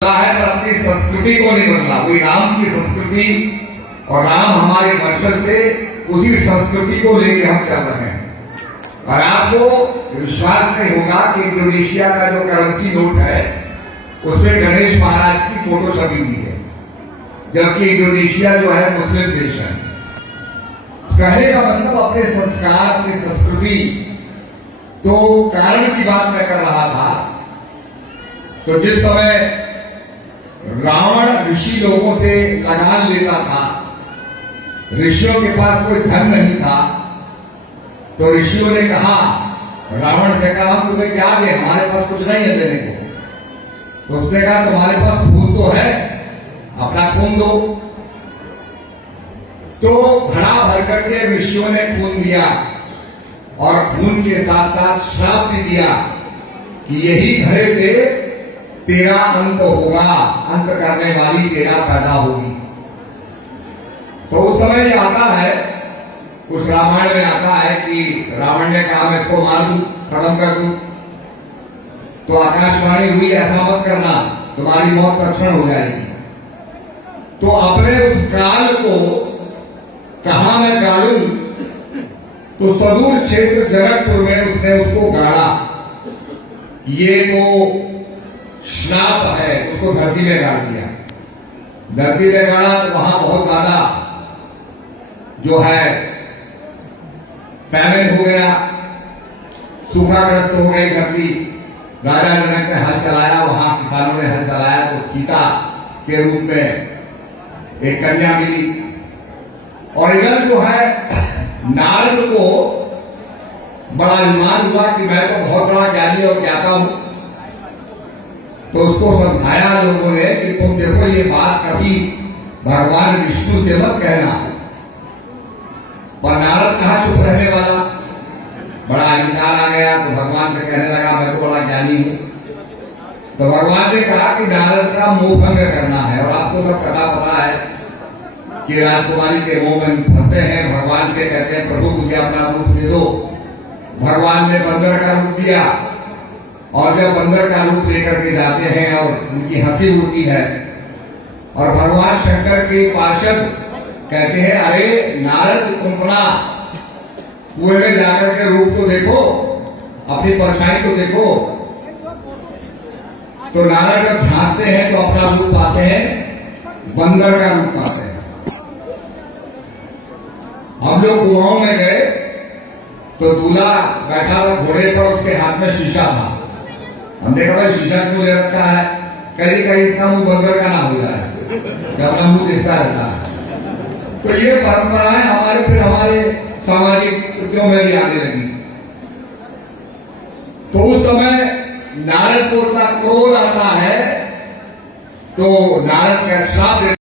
है पर अपनी संस्कृति को नहीं बदला। वही राम की संस्कृति और राम हमारे वंशज थे, उसी संस्कृति को लेके हम चल रहे हैं। और आपको विश्वास नहीं होगा कि इंडोनेशिया का जो करेंसी नोट है उसमें गणेश महाराज की फोटो छपी हुई है, जबकि इंडोनेशिया जो है मुस्लिम देश है। कहने का मतलब अपने संस्कार, अपनी संस्कृति। तो कारण की बात मैं कर रहा था, तो जिस समय रावण ऋषि लोगों से लगान लेता था, ऋषियों के पास कोई धन नहीं था, तो ऋषियों ने कहा, रावण से कहा, हम तुम्हें क्या दे, हमारे पास कुछ नहीं है देने को। तो उसने कहा, तुम्हारे पास खून तो है, अपना खून दो। तो घड़ा भर करके ऋषियों ने खून दिया और खून के साथ साथ श्राप भी दिया कि यही घड़े से तेरा अंत होगा, अंत करने वाली तेरा पैदा होगी। तो उस समय ये आता है, उस रामायण में आता है कि रावण ने कहा, मैं इसको मार दूं, खत्म कर दूं। तो आकाशवाणी हुई, ऐसा मत करना, तुम्हारी मौत तत्क्षण हो जाएगी। तो अपने उस काल को कहा मैं गालूं, तो सदूर क्षेत्र जनकपुर में उसने उसको गाड़ा। ये तो श्राप है, उसको धरती में गाड़ दिया। धरती में गाड़ा तो वहां बहुत ज्यादा जो है फैमिन हो गया, सूखाग्रस्त हो गई धरती। राजा जनक ने हल चलाया, वहां किसानों ने हल चलाया, तो सीता के रूप में एक कन्या मिली। और इधर जो है नारद को बड़ा अभिमान हुआ कि मैं तो बहुत बड़ा ज्ञानी और ज्ञाता हूं। तो उसको समझाया लोगों ने कि तुम देखो, ये बात कभी भगवान विष्णु से मत कहना। पर नारद कहा चुप रहने वाला, बड़ा अहंकार आ गया, तो भगवान से कहने लगा, मैं तो बड़ा ज्ञानी हूं। तो भगवान ने कहा कि नारद का मोह भंग करना है। और आपको सब कथा पता है कि राजकुमारी के मोह में फंसते हैं, भगवान से कहते हैं, प्रभु मुझे अपना रूप दे दो। भगवान ने बंदर का रूप दिया, और जब बंदर का रूप लेकर के जाते हैं और उनकी हंसी उड़ती है, और भगवान शंकर के पार्षद कहते हैं, अरे नारद, तुम अपना कुएं में जाकर के रूप तो देखो, अपनी परछाई तो देखो। तो नारद जब झांकते हैं तो अपना रूप पाते हैं, बंदर का रूप पाते हैं। हम लोग कुआओं में गए तो दूल्हा बैठा था घोड़े पर, उसके हाथ में शीशा था। हमने कहा, भाई शीशा क्यों ले रखा है? कहीं कहीं इसका मुंह बंदर का ना हो जाए, जब अपना मुंह दिखता रहता है। तो ये परंपराएं हमारे फिर हमारे सामाजिक कृत्यों में भी आने लगी। तो उस समय नारद को इतना क्रोध आता है, तो नारद का श्राप